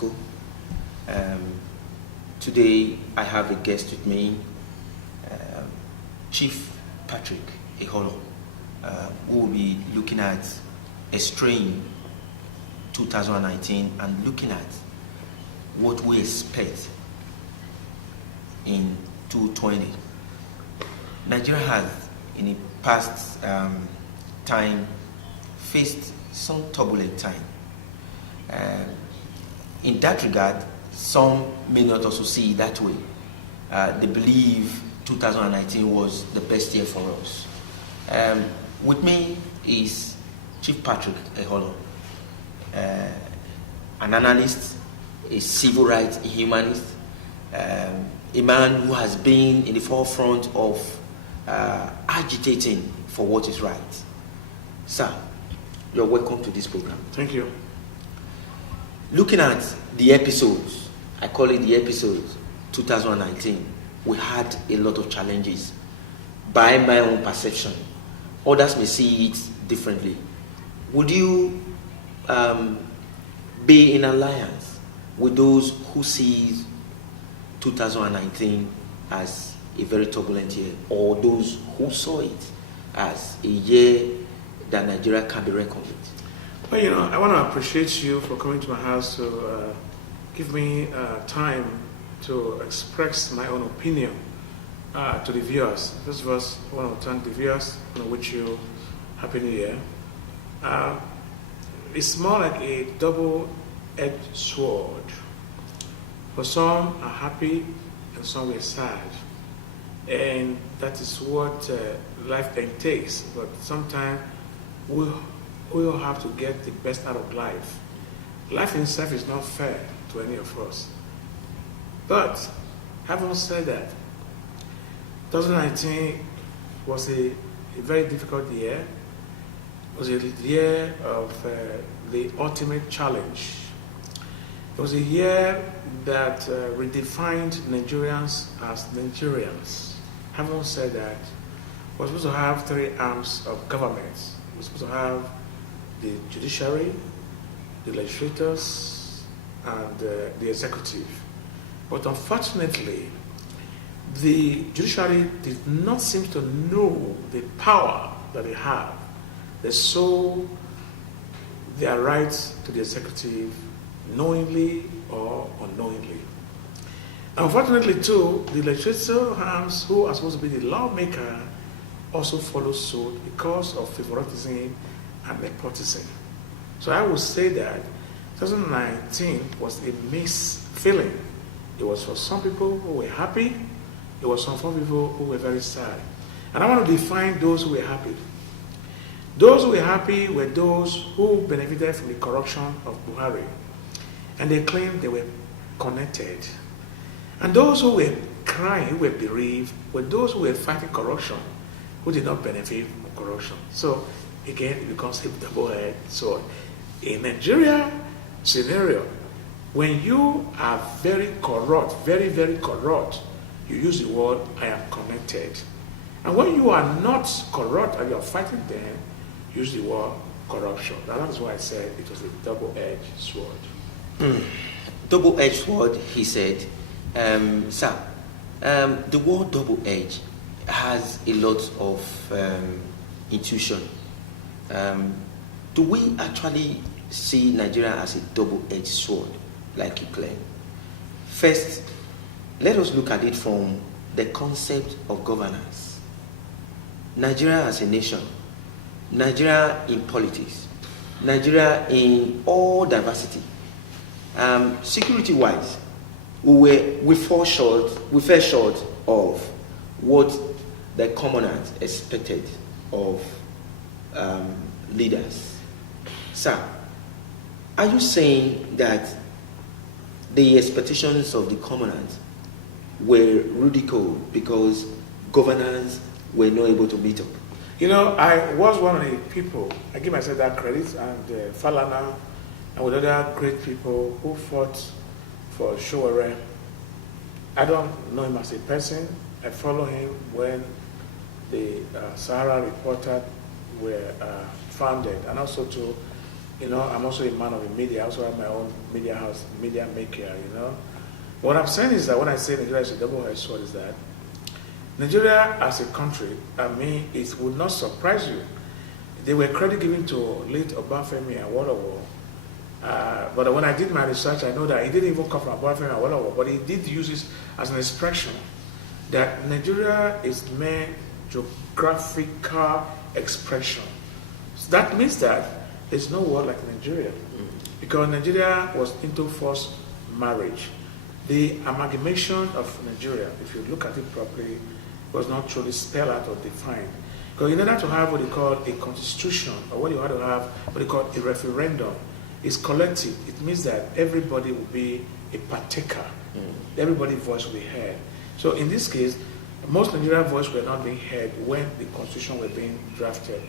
Enasco. Today I have a guest with me, Chief Patrick Eholor, who will be looking at a strain 2019 and looking at what we expect in 2020. Nigeria has, in the past time, faced some turbulent time. In that regard, some may not also see it that way. They believe 2019 was the best year for us. With me is Chief Patrick Osagie Eholor, an analyst, a civil rights humanist, a man who has been in the forefront of agitating for what is right. Sir, you're welcome to this program. Thank you. Looking at the episodes, I call it the episodes 2019, we had a lot of challenges by my own perception. Others may see it differently. Would you be in alliance with those who see 2019 as a very turbulent year, or those who saw it as a year that Nigeria can be reckoned with? Well, I want to appreciate you for coming to my house to give me time to express my own opinion to the viewers. First of all, I want to thank the viewers. I want to wish you Happy New Year. It's more like a double-edged sword. For some are happy and some are sad. And that is what life entails. But sometimes we all have to get the best out of life. Life in itself is not fair to any of us. But having said that, 2019 was a very difficult year. It was a year of the ultimate challenge. It was a year that redefined Nigerians as Nigerians. Having said that, we're supposed to have three arms of government. We're supposed to have the judiciary, the legislators, and the executive. But unfortunately, the judiciary did not seem to know the power that they have. They sold their rights to the executive knowingly or unknowingly. Unfortunately, too, the legislative arms, who are supposed to be the lawmaker, also follow suit because of favoritism and nepotism. So I would say that 2019 was a mixed feeling. It was for some people who were happy, it was for some people who were very sad. And I want to define those who were happy. Those who were happy were those who benefited from the corruption of Buhari, and they claimed they were connected. And those who were crying, who were bereaved, were those who were fighting corruption, who did not benefit from corruption. So again, it becomes a double-edged sword. In Nigeria scenario, when you are very corrupt, very, very corrupt, you use the word, I am connected. And when you are not corrupt and you are fighting them, use the word corruption. That is why I said it was a double-edged sword. Double-edged sword, he said. Sir, the word double-edged has a lot of intuition. Do we actually see Nigeria as a double-edged sword, like you claim? First, let us look at it from the concept of governance. Nigeria as a nation, Nigeria in politics, Nigeria in all diversity. Security-wise, we fell short of what the commoners expected of leaders. Sir, are you saying that the expectations of the commoners were ridiculed because governors were not able to meet up? I was one of the people, I give myself that credit, and Falana and with other great people who fought for Showere. I don't know him as a person. I follow him when the Sahara Reporter were founded, and also to I'm also a man of the media. I also have my own media house, media maker, What I'm saying is that when I say Nigeria is a double-edged sword is that Nigeria as a country, it would not surprise you. They were credit given to late Obafemi Awolowo. But when I did my research, I know that it didn't even come from Obafemi Awolowo, but he did use it as an expression that Nigeria is mere geographical expression. So that means that there's no word like Nigeria, because Nigeria was into forced marriage. The amalgamation of Nigeria, if you look at it properly, was not truly spelled out or defined. Because in order to have what you call a constitution, or what you have to have what you call a referendum, is collective. It means that everybody will be a partaker. Everybody's voice will be heard. So in this case, most Nigerian voices were not being heard when the constitution was being drafted.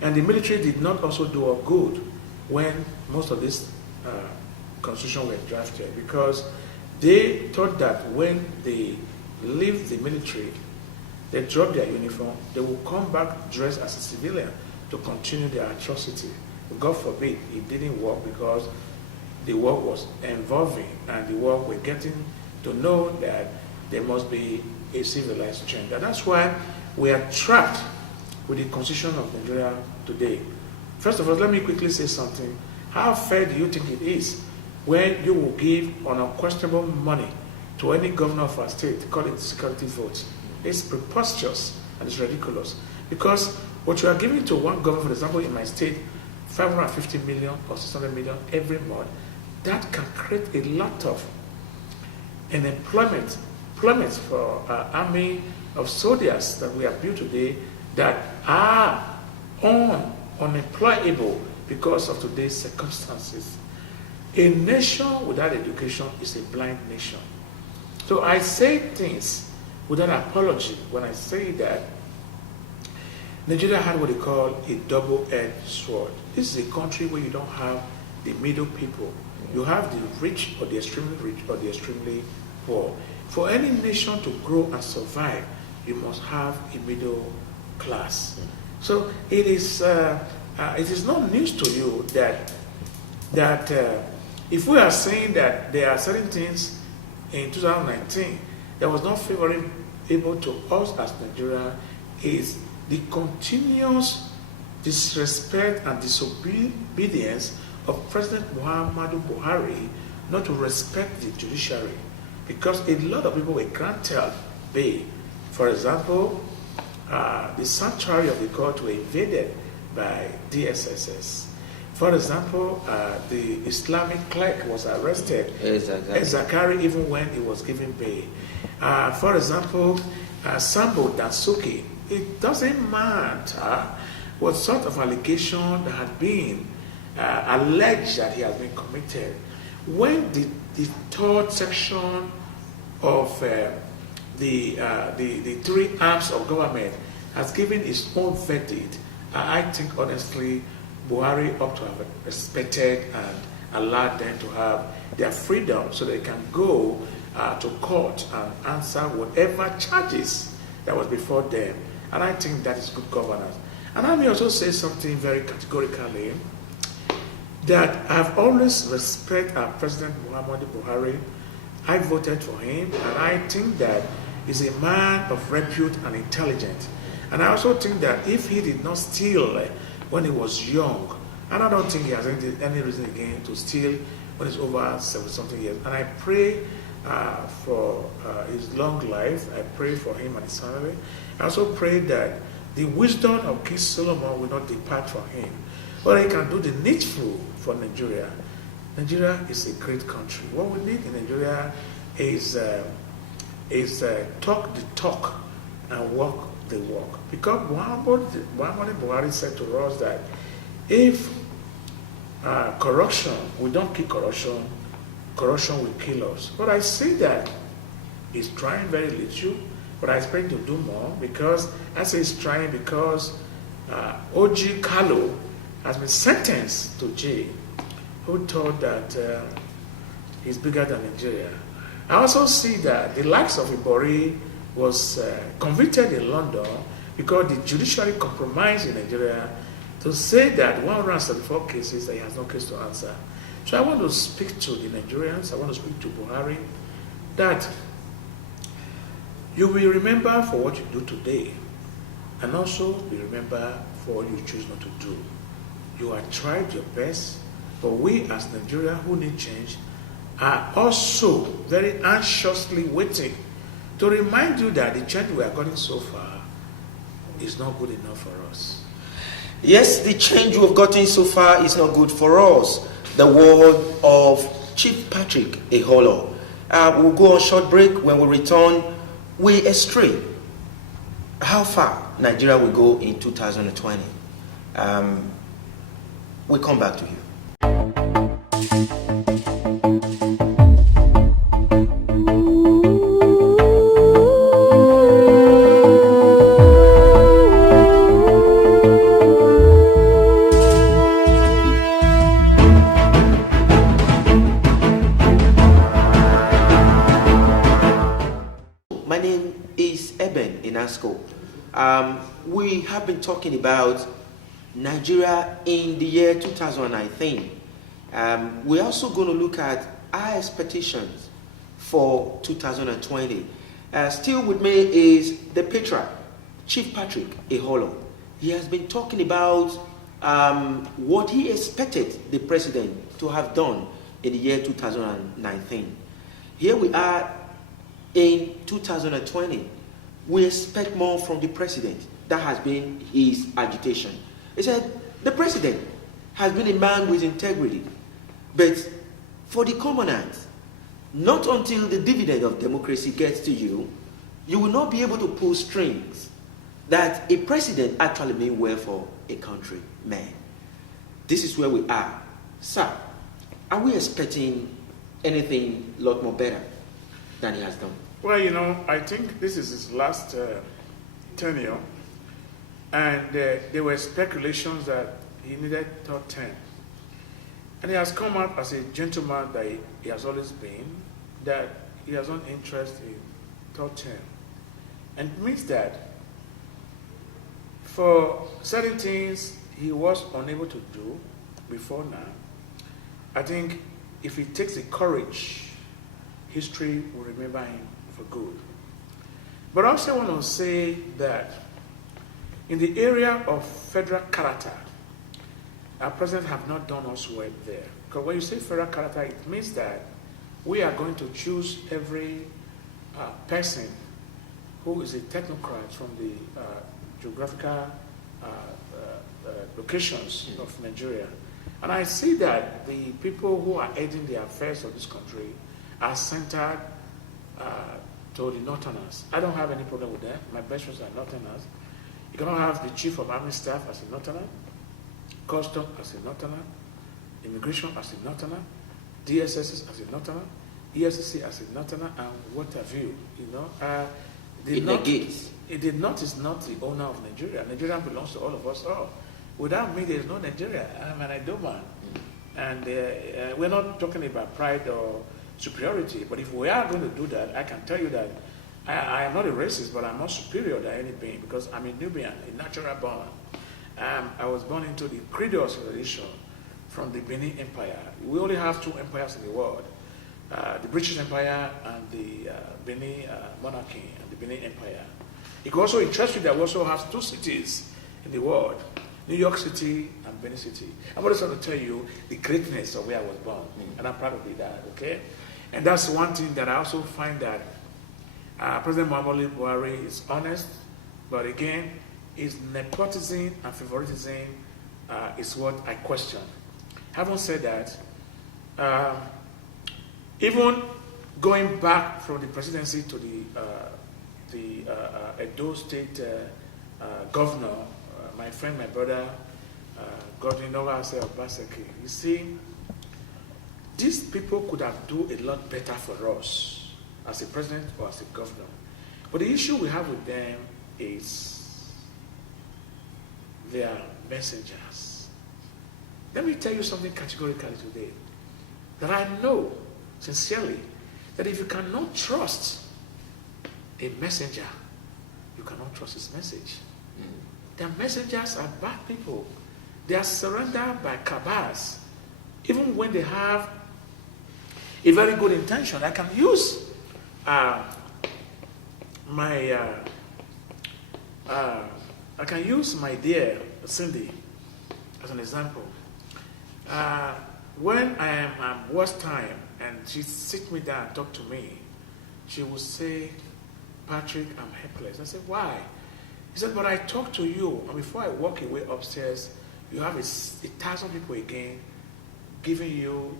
And the military did not also do a good when most of this constitution were drafted, because they thought that when they leave the military, they drop their uniform, they will come back dressed as a civilian to continue their atrocity. God forbid it didn't work, because the work was evolving and the work were getting to know that there must be a civilized change. And that's why we are trapped with the constitution of Nigeria today. First of all, let me quickly say something. How fair do you think it is when you will give unquestionable money to any governor of our state, call it security votes? It's preposterous and it's ridiculous. Because what you are giving to one governor, for example, in my state, 550 million or 600 million every month, that can create a lot of employment for our army of soldiers that we have built today that are unemployable because of today's circumstances. A nation without education is a blind nation. So I say things without apology when I say that Nigeria had what they call a double-edged sword. This is a country where you don't have the middle people. You have the rich or the extremely rich or the extremely poor. For any nation to grow and survive, you must have a middle class. So it is not news to you that if we are saying that there are certain things in 2019 that was not favorable to us as Nigeria, is the continuous disrespect and disobedience of President Muhammadu Buhari not to respect the judiciary, because a lot of people were granted bail. For example, the sanctuary of the court were invaded by DSSS. For example, the Islamic cleric was arrested, Zakari, even when he was given bail. For example, Sambo Dasuki, it doesn't matter what sort of allegation that had been alleged that he has been committed. When the third section of the three arms of government has given its own verdict, I think honestly Buhari ought to have respected and allowed them to have their freedom so they can go to court and answer whatever charges that was before them. And I think that is good governance. And I may also say something very categorically, that I've always respected our President Muhammadu Buhari. I voted for him, and I think that he's a man of repute and intelligent. And I also think that if he did not steal when he was young, and I don't think he has any reason again to steal when he's over 70-something years. And I pray for his long life. I pray for him and his family. I also pray that the wisdom of King Solomon will not depart from him, but he can do the needful for Nigeria. Nigeria is a great country. What we need in Nigeria is talk the talk and walk the walk. Because Muhammadu Buhari said to us that if corruption, we don't kill corruption, corruption will kill us. But I see that he's trying very little, but I expect to do more, because I say he's trying because Oji Kalu has been sentenced to jail, who thought that he's bigger than Nigeria. I also see that the likes of Ibori was convicted in London because the judiciary compromised in Nigeria to say that 174 cases that he has no case to answer. So I want to speak to the Nigerians, I want to speak to Buhari, that you will remember for what you do today, and also you remember for what you choose not to do. You have tried your best, but we as Nigeria who need change are also very anxiously waiting to remind you that the change we are getting so far is not good enough for us. Yes, the change we've gotten so far is not good for us. The word of Chief Patrick Eholor. We'll go on short break. When we return, we astray. How far Nigeria will go in 2020? We'll come back to you. My name is Eben, Enasco. We have been talking about Nigeria in the year 2019. We're also going to look at our expectations for 2020. Still with me is the Patriot, Chief Patrick Osagie. He has been talking about what he expected the president to have done in the year 2019. Here we are in 2020. We expect more from the president. That has been his agitation. He said, the president has been a man with integrity, but for the commoners, not until the dividend of democracy gets to you, you will not be able to pull strings that a president actually means well for a country, man. This is where we are. Sir, are we expecting anything a lot more better than he has done? Well, you know, I think this is his last tenure, and there were speculations that he needed third term. And he has come out as a gentleman that he has always been, that he has no interest in third term. And it means that for certain things he was unable to do before now, I think if he takes the courage, history will remember him for good. But I also want to say that in the area of federal character, our president have not done us well there. Because when you say federal character, it means that we are going to choose every person who is a technocrat from the geographical locations of Nigeria. And I see that the people who are heading the affairs of this country are centered to the Northerners. I don't have any problem with that. My best friends are Northerners. You cannot have the chief of army staff as a Northerner, custom as a Northerner, immigration as a Northerner, DSS as a Northerner, EFCC as a Northerner, and what have you, you know. The North is not the owner of Nigeria. Nigeria belongs to all of us all. Without me, there is no Nigeria. I'm an Idoman. And we're not talking about pride or superiority, but if we are going to do that, I can tell you that I am not a racist, but I'm not superior than any being because I'm a Nubian, a natural born. I was born into the cradle of civilization from the Benin Empire. We only have two empires in the world, the British Empire and the Benin monarchy and the Benin Empire. It could also interest you that we also have two cities in the world, New York City and Benin City. I'm just going to tell you the greatness of where I was born, and I'm proud of that, okay? And that's one thing that I also find that President Muhammadu Buhari is honest, but again, his nepotism and favoritism is what I question. Having said that, even going back from the presidency to the Edo State governor, my friend, my brother, Godwin Obase Obaseki, you see, these people could have done a lot better for us as a president or as a governor. But the issue we have with them is they are messengers. Let me tell you something categorically today, that I know sincerely that if you cannot trust a messenger, you cannot trust his message. Their messengers are bad people. They are surrendered by cabals, even when they have a very good intention. I can use my dear Cindy as an example. When I am worst time and she sit me down and talk to me, she will say, Patrick, I'm helpless. I said, why? He said, but I talk to you, and before I walk away upstairs, you have 1,000 people again giving you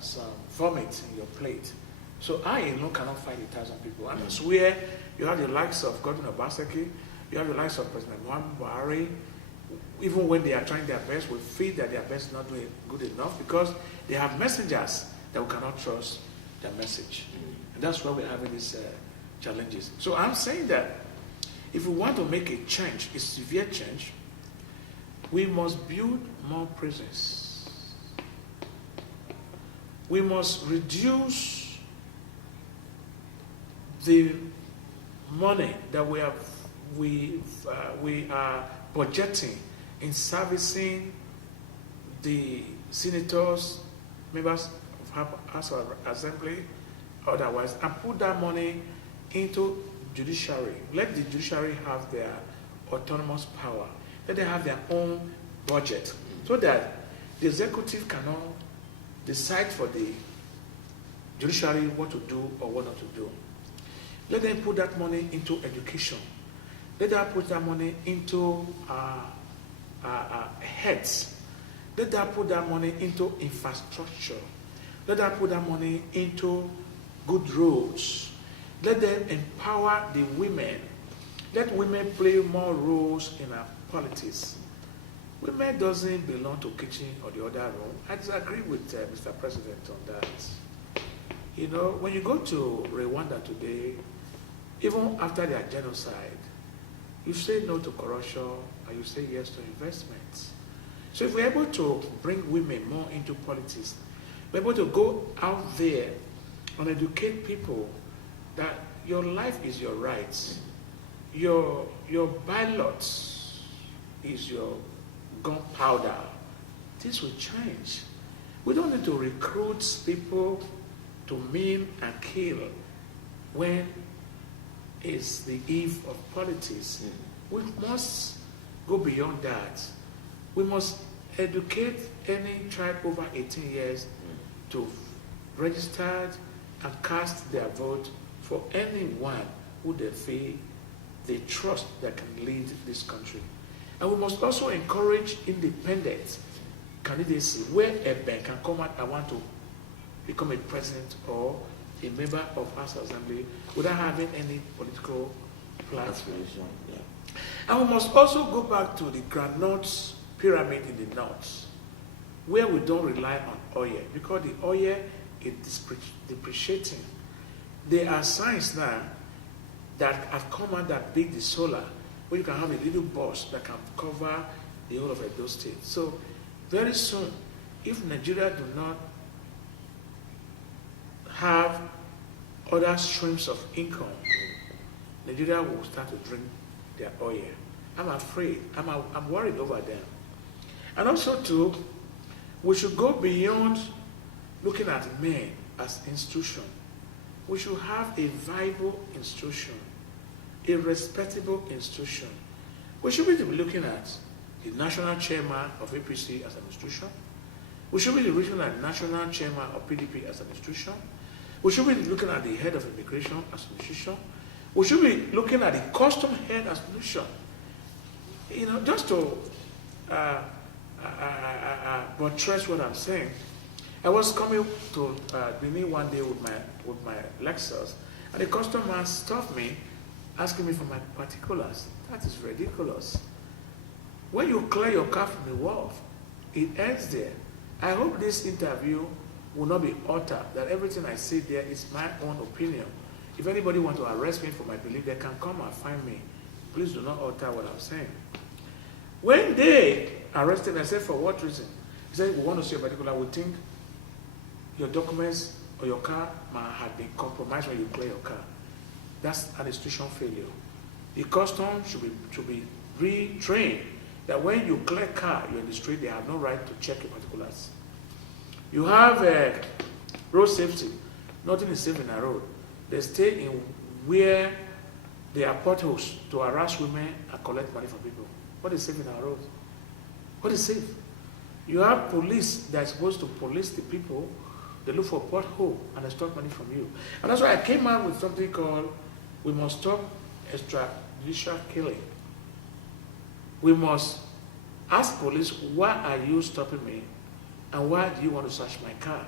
some vomit in your plate. So I alone cannot fight 1,000 people. And that's where you have the likes of Governor Obaseki, you have the likes of President Muhammadu Buhari. Even when they are trying their best, we feel that their best is not doing good enough because they have messengers that we cannot trust their message. And that's why we're having these challenges. So I'm saying that if we want to make a change, a severe change, we must build more prisons. We must reduce the money that we are budgeting in servicing the senators, members of House of Assembly, otherwise, and put that money into judiciary. Let the judiciary have their autonomous power. Let them have their own budget so that the executive cannot decide for the judiciary what to do or what not to do. Let them put that money into education. Let them put that money into heads. Let them put that money into infrastructure. Let them put that money into good roads. Let them empower the women. Let women play more roles in our politics. Women doesn't belong to kitchen or the other room. I disagree with Mr. President on that. You know, when you go to Rwanda today, even after their genocide, you say no to corruption and you say yes to investments. So if we're able to bring women more into politics, we're able to go out there and educate people that your life is your rights. Your ballot is your gunpowder. This will change. We don't need to recruit people to maim and kill when it's the eve of politics. We must go beyond that. We must educate any child over 18 years to register and cast their vote for anyone who they feel they trust that can lead this country. And we must also encourage independent candidacy where Eben can come out, I want to become a president or a member of House Assembly without having any political platform. Yeah. And we must also go back to the groundnut pyramid in the north, where we don't rely on oil, because the oil is depreciating. There are signs now that have come out that build the solar, where you can have a little bus that can cover the whole of Edo State. So very soon, if Nigeria do not have other streams of income, Nigeria will start to drink their oil. I'm afraid, I'm worried over them. And also too, we should go beyond looking at men as institution. We should have a viable institution, a respectable institution. We should be looking at the national chairman of APC as an institution. We should be looking at the national chairman of PDP as an institution. We should be looking at the head of immigration as an institution. We should be looking at the custom head as an institution. You know, just to buttress what I'm saying, I was coming to Benin one day with my Lexus, and the customer stopped me, asking me for my particulars. That is ridiculous. When you clear your car from the wharf, it ends there. I hope this interview will not be altered, that everything I say there is my own opinion. If anybody wants to arrest me for my belief, they can come and find me. Please do not alter what I'm saying. When they arrested me, I said, for what reason? He said, we want to see a particular, we think your documents or your car might have been compromised when you clear your car. That's an institution failure. The custom should be retrained that when you clear car, you're in the street, they have no right to check your particulars. You have road safety. Nothing is safe in a road. They stay in where there are potholes to harass women and collect money from people. What is safe in our roads? What is safe? You have police that are supposed to police the people. They look for a pothole and extort money from you. And that's why I came out with something called, we must stop extrajudicial killing. We must ask police, why are you stopping me? And why do you want to search my car?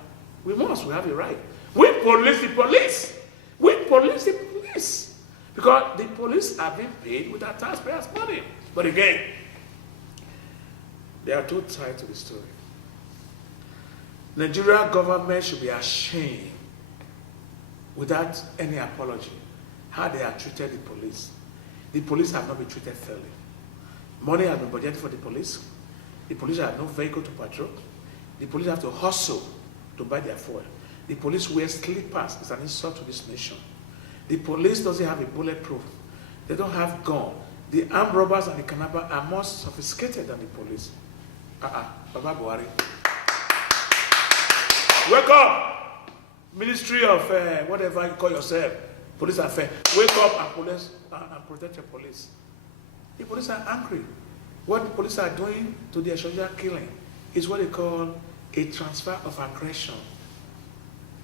We must, we have a right. We police the police. We police the police. Because the police are being paid with our taxpayers' money. But again, there are two sides to the story. Nigeria government should be ashamed, without any apology, how they have treated the police. The police have not been treated fairly. Money has been budgeted for the police. The police have no vehicle to patrol. The police have to hustle to buy their fuel. The police wear slippers. It's an insult to this nation. The police doesn't have a bulletproof. They don't have gun. The armed robbers and the kidnappers are more sophisticated than the police. Baba Buhari. Wake up! Ministry of whatever you call yourself, police affairs. Wake up and police and protect your police. The police are angry. What the police are doing to the social killing is what they call a transfer of aggression.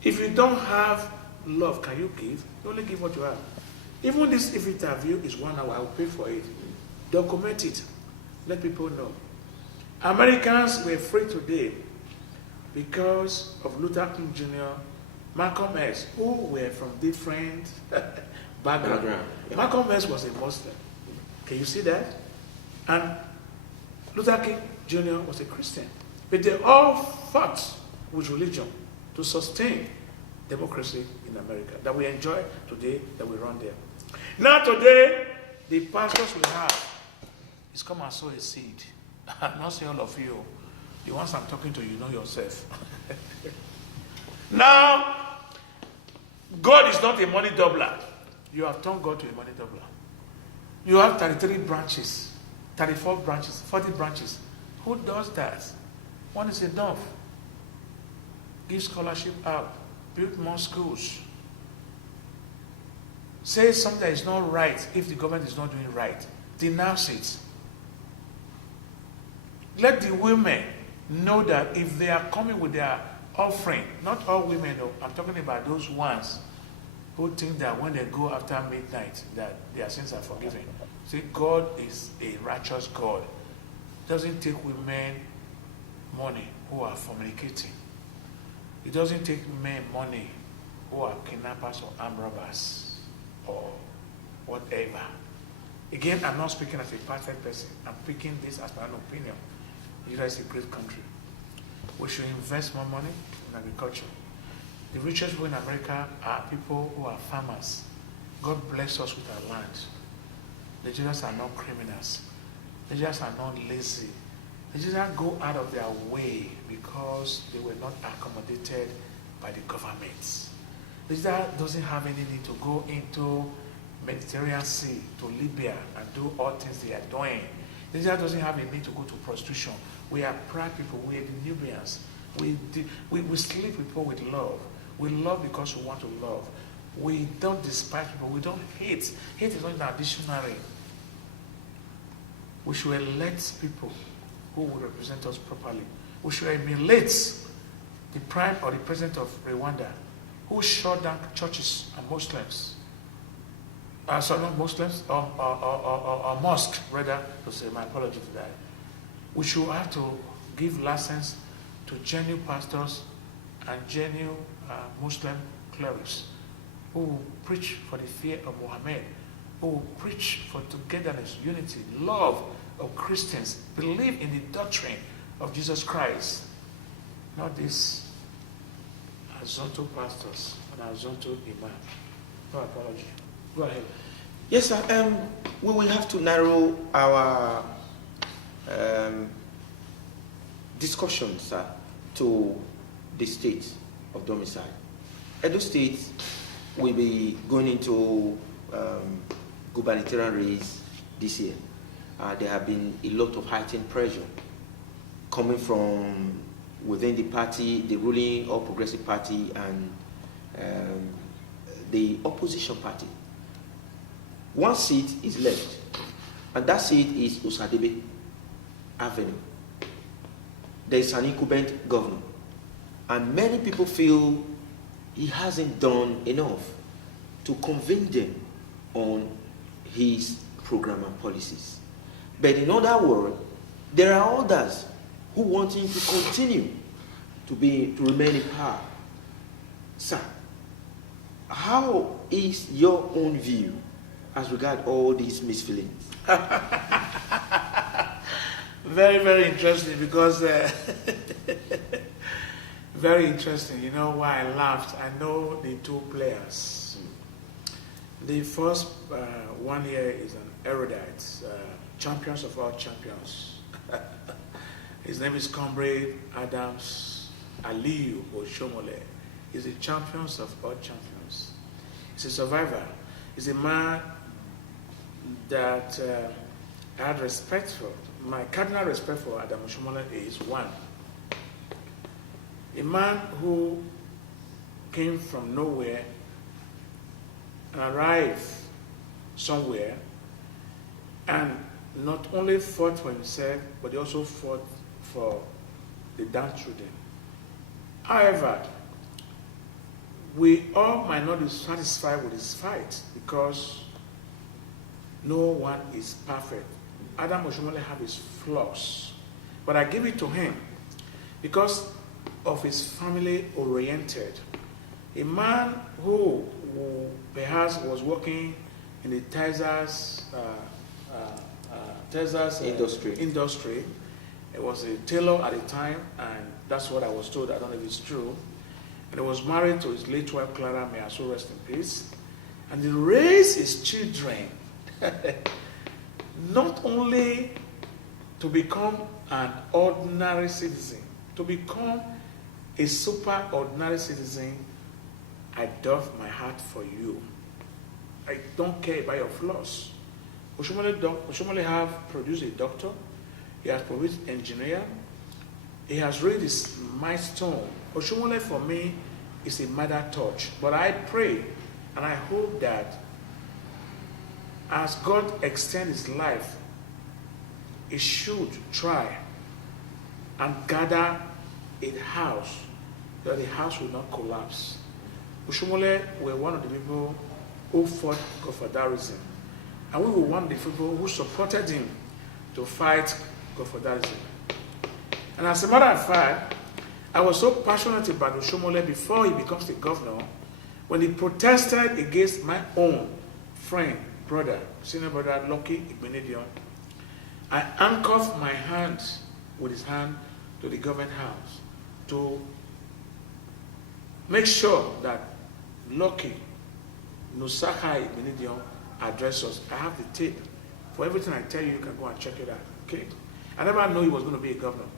If you don't have love, can you give? You only give what you have. Even this interview is 1 hour, I will pay for it. Document it. Let people know. Americans were free today because of Luther King Jr., Malcolm X, who were from different backgrounds. Yeah. Malcolm X was a Muslim. Can you see that? And Luther King Jr. was a Christian. But they all fought with religion to sustain democracy in America that we enjoy today, that we run there. Now today, the pastors we have is come and sow a seed. I'm not saying all of you. The ones I'm talking to, you know yourself. Now, God is not a money doubler. You have turned God to a money doubler. You have 33 branches, 34 branches, 40 branches. Who does that? One is enough. Give scholarship out. Build more schools. Say something is not right if the government is not doing right. Denounce it. Let the women know that if they are coming with their offering, not all women, though, I'm talking about those ones who think that when they go after midnight, that their sins are forgiven. See, God is a righteous God. Doesn't take women money who are fornicating. He doesn't take men money who are kidnappers or armed robbers or whatever. Again, I'm not speaking as a perfect person. I'm speaking this as my own opinion. Israel is a great country. We should invest more money in agriculture. The richest people in America are people who are farmers. God bless us with our land. Nigerians are not criminals. Nigerians are not lazy. Nigerians go out of their way because they were not accommodated by the government. Nigeria doesn't have any need to go into Mediterranean Sea, to Libya, and do all things they are doing. Nigeria doesn't have a need to go to prostitution. We are proud people. We are the Nubians. We sleep with people with love. We love because we want to love. We don't despise people. We don't hate. Hate is not in our dictionary. We should elect people who will represent us properly. We should emulate the prime or the president of Rwanda, who shut down churches and Muslims. Sorry, not Muslims, or mosque, rather, to say my apology to that. We should have to give license to genuine pastors and genuine Muslim clerics who preach for the fear of Muhammad, who preach for togetherness, unity, love of Christians, believe in the doctrine of Jesus Christ. Not these horizontal pastors and horizontal imam. No apology. Go ahead. Yes, sir. We will have to narrow our discussion, sir, to the state of domicile. Edo State will be going into gubernatorial race this year. there have been a lot of heightened pressure coming from within the party, the ruling All Progressive Party, and the opposition party. One seat is left, and that seat is Osadebe Avenue. There is an incumbent governor, and many people feel he hasn't done enough to convince them on his program and policies. But in other words, there are others who want him to continue to remain in power. Sir, how is your own view as regard all these misfeelings? Very, very interesting, because very interesting. You know why I laughed? I know the two players. The first one here is an erudite, champions of all champions. His name is Comrade Adams Aliyu Oshomole. He's the champions of all champions. He's a survivor. He's a man that I had respect for. My cardinal respect for Adam Oshomole is one. A man who came from nowhere and arrived somewhere, and not only fought for himself, but he also fought for the downtrodden. However, we all might not be satisfied with his fight, because no one is perfect. Adam Oshomole has his flaws, but I give it to him because of his family oriented. A man who perhaps was working in the Texas industry. He was a tailor at the time, and that's what I was told. I don't know if it's true. And he was married to his late wife, Clara, may her soul rest in peace. And he raised his children not only to become an ordinary citizen, to become a super ordinary citizen. I doff my heart for you. I don't care about your flaws. Oshomole have produced a doctor. He has produced an engineer. He has reached his milestone. Oshomole for me is a mother touch. But I pray and I hope that as God extends his life, he should try and gather a house, that the house will not collapse. Oshomole were one of the people who fought Godfatherism, and we were one of the people who supported him to fight Godfatherism. And as a matter of fact, I was so passionate about Oshomole before he becomes the governor, when he protested against my own friend, brother, senior brother, Lucky Igbenedion. I handcuffed my hand with his hand to the government house to make sure that Lucky Nusaka Igbenedion addressed us. I have the tape. For everything I tell you, you can go and check it out. Okay? I never knew he was going to be a governor.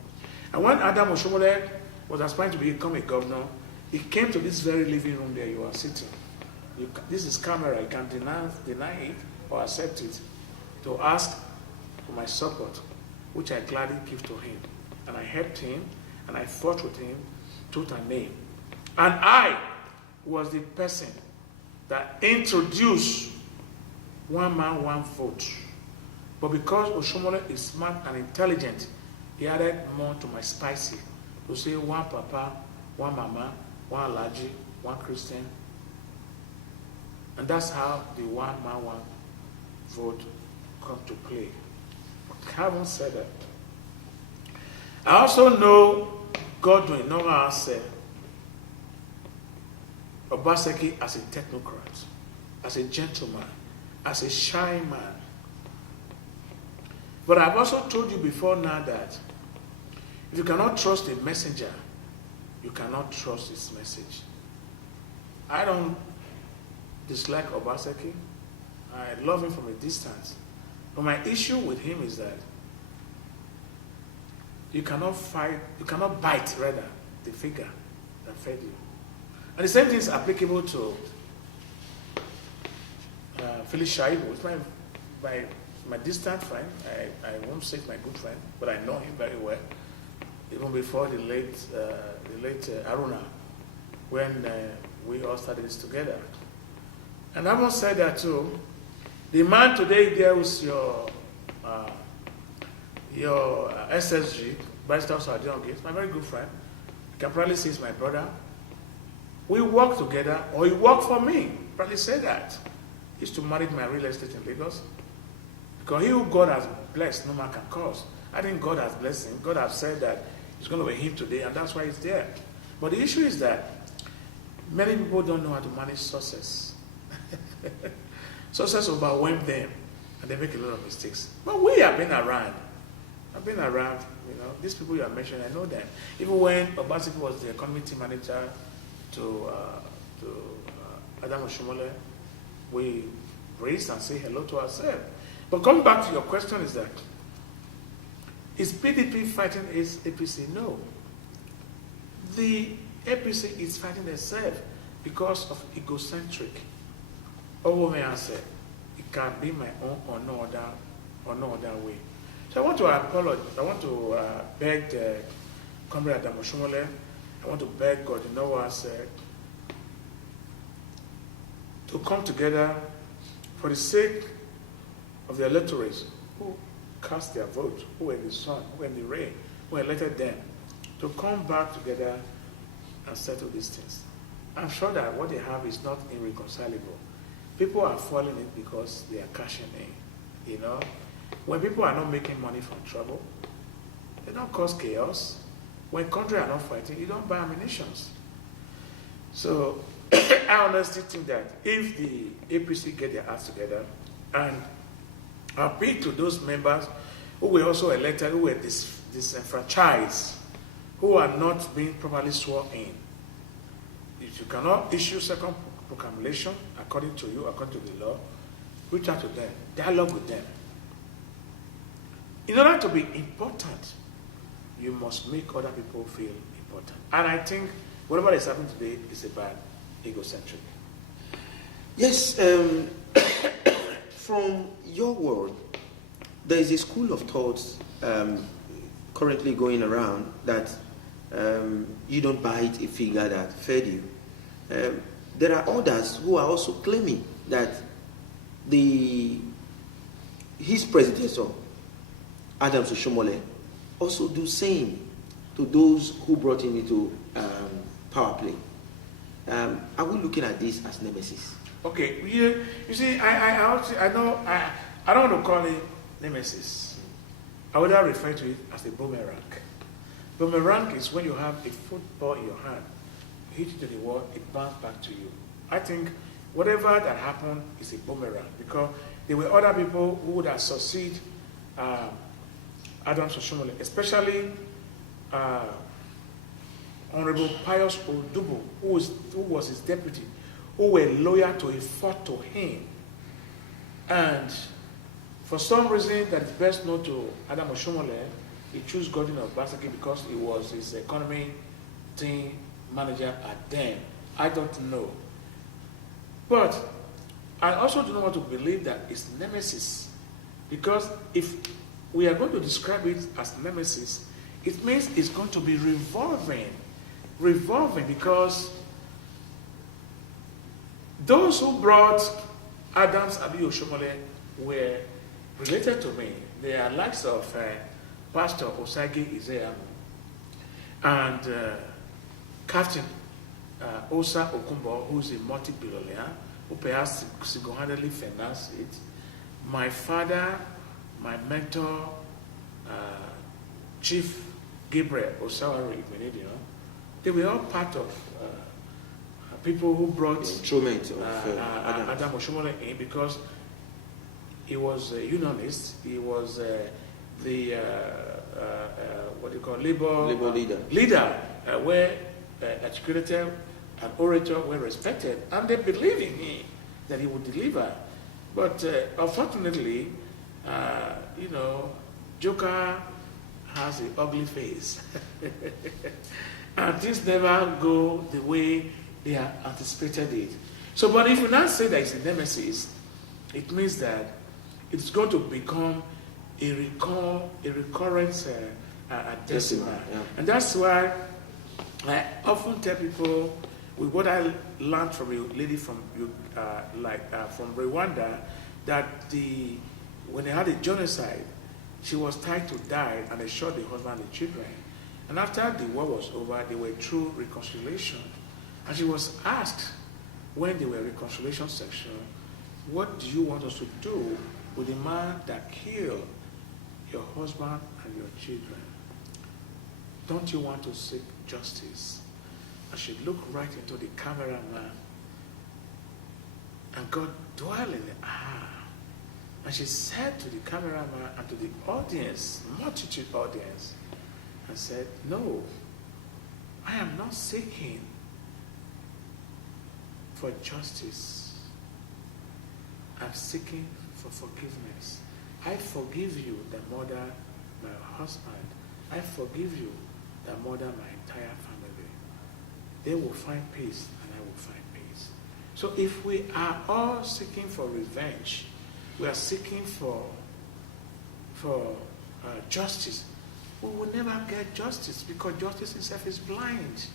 And when Adam Oshomole was aspiring to become a governor, he came to this very living room there you are sitting. This is camera. You can deny it or accept it, to ask for my support, which I gladly give to him. And I helped him, and I fought with him tooth and nail. And I was the person that introduced one man, one vote. But because Oshomole is smart and intelligent, he added more to my spicy to say one papa, one mama, one Alaji, one Christian. And that's how the one man, one vote come to play. Having said that, I also know Godwin, Noah said, Obaseki as a technocrat, as a gentleman, as a shy man. But I've also told you before now that if you cannot trust a messenger, you cannot trust his message. I don't dislike Obaseki. I love him from a distance. But my issue with him is that you cannot bite rather the figure that fed you. And the same thing is applicable to Phyllis Shaibu. It's my my distant friend. I won't say my good friend, but I know him very well. Even before the late Aruna, when we all started this together. And I must say that too. The man today there was your SSG, Barrister Osagie, my very good friend. You can probably say he's my brother. We work together, or he worked for me. Probably say that. He used to manage my real estate in Lagos. Because he who God has blessed, no man can curse. I think God has blessed him. God has said that he's going to be him today, and that's why he's there. But the issue is that many people don't know how to manage success. Success overwhelms them, and they make a lot of mistakes. But we have been around. I've been around, these people you are mentioning, I know them. Even when Obasanjo was the economy team manager to Adam Oshomole, we raised and say hello to ourselves. But coming back to your question is that, is PDP fighting its APC? No. The APC is fighting itself because of egocentric. Over may answer, it can be my own or no other way. So I want to apologize. I want to beg Comrade Adam Oshomole. I want to beg God, to come together for the sake of the electorate who cast their vote, who were in the sun, who were in the rain, who elected them, to come back together and settle these things. I'm sure that what they have is not irreconcilable. People are following it because they are cashing in, When people are not making money from trouble, they don't cause chaos. When countries are not fighting, you don't buy ammunitions. So I honestly think that if the APC get their acts together and appeal to those members who were also elected, who were disenfranchised, who are not being properly sworn in, if you cannot issue second proclamation according to you, according to the law, reach out to them, dialogue with them. In order to be important, you must make other people feel important. And I think whatever is happening today is about egocentric. Yes, from your word, there is a school of thoughts currently going around that you don't bite a figure that fed you. There are others who are also claiming that his predecessor, Adam Oshomole, also do same to those who brought him into power play. Are we looking at this as nemesis? Okay, you see, I don't want to call it nemesis. I would refer to it as a boomerang. Boomerang is when you have a football in your hand, you hit it to the wall, it bounces back to you. I think whatever that happened is a boomerang because there were other people who would have succeeded Adam Oshomole, especially Honorable Pius Odubo, who was his deputy, who were loyal to him, fought to him. And for some reason that is best known to Adam Oshomole, he chose Godwin Obaseki because he was his economy team manager at then. I don't know. But I also do not want to believe that it's nemesis. Because if we are going to describe it as nemesis, it means it's going to be revolving because those who brought Adams Abi Oshomole were related to me. They are likes of Pastor Osagie Eholor and Captain Osa Okumbo, who is a multi-billionaire, who perhaps single-handedly financed it. My father, my mentor, Chief Gabriel Osawari, they were all part of people who brought Adam Oshomole in because he was a unionist. He was labor leader, where educated and orator were respected, and they believed in him that he would deliver. But unfortunately, Joker has an ugly face. And things never go the way they are anticipated it. So, but if we now say that it's a nemesis, it means that it's going to become a recurrent decimal. Yeah. And that's why I often tell people, with what I learned from a lady from Rwanda, that when they had a genocide, she was tied to die, and they shot the husband and the children. And after the war was over, they were through reconciliation. And she was asked, when they were reconciliation section, what do you want us to do with the man that killed your husband and your children? Don't you want to seek justice? And she looked right into the cameraman, and God dwelled in her. And she said to the cameraman and to the audience, multitude audience, and said, no, I am not seeking for justice. I'm seeking for forgiveness. I forgive you that murdered my husband. I forgive you that murdered my entire family. They will find peace, and I will find peace. So if we are all seeking for revenge, we are seeking for justice, we will never get justice, because justice itself is blind.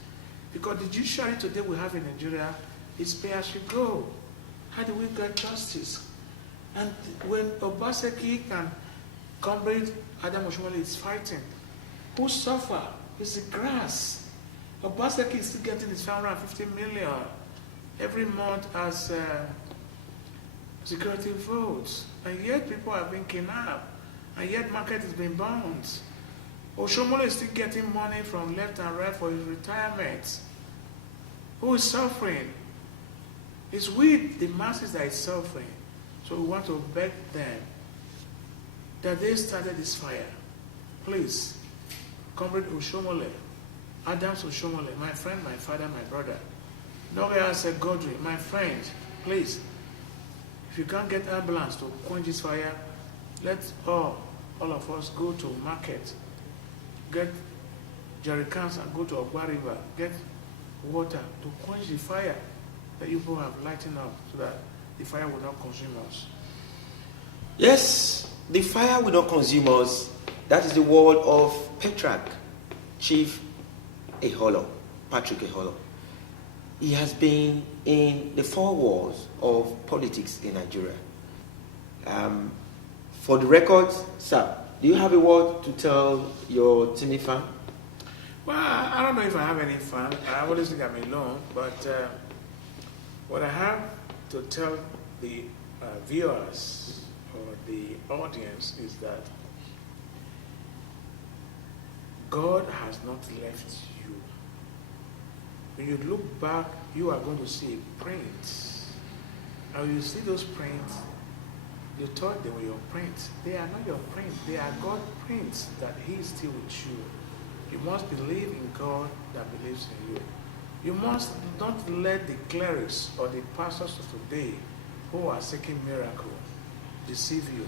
Because the judiciary today we have in Nigeria is pay as you go. How do we get justice? And when Osagie and comrade Adam Oshomole is fighting, who suffer is the grass. Osagie is still getting his 550 million every month as security votes, and yet people are being kidnapped, and yet market is being bound. Oshomole is still getting money from left and right for his retirement. Who is suffering? It's we, the masses, that is suffering. So we want to beg them that they started this fire. Please, comrade Oshomole, Adams Oshomole, my friend, my father, my brother, Noria said, Godry, my friend, please, if you can't get ambulance to quench this fire, let all of us go to market, get jerry cans and go to Ogba River, get water to quench the fire that you people have lightened up, so that the fire will not consume us. Yes, the fire will not consume us. That is the word of Patrick, Chief Eholor, Patrick Osagie Eholor. He has been in the four walls of politics in Nigeria. For the record, sir, do you have a word to tell your Tini fan? Well, I don't know if I have any fun. I always think I'm alone, but what I have to tell the viewers or the audience is that God has not left you. When you look back, you are going to see a print. And when you see those prints, you thought they were your prints. They are not your prints. They are God's prints, that He is still with you. You must believe in God that believes in you. You must not let the clerics or the pastors of today who are seeking miracle deceive you.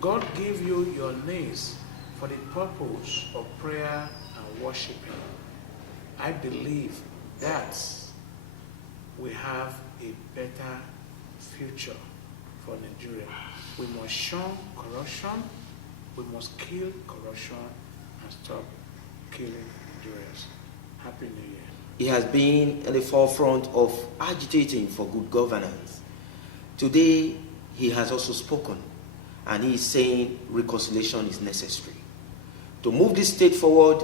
God gave you your knees for the purpose of prayer and worshiping. I believe that we have a better future for Nigeria. We must shun corruption, we must kill corruption and stop killing Nigerians. Happy New Year. He has been at the forefront of agitating for good governance. Today, he has also spoken, and he is saying reconciliation is necessary. To move this state forward,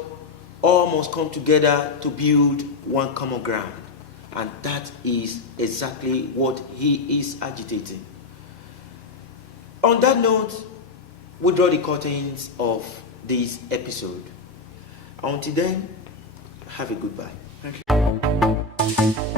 all must come together to build one common ground, and that is exactly what he is agitating. On that note, we draw the curtains of this episode. Until then, have a goodbye. Thank you.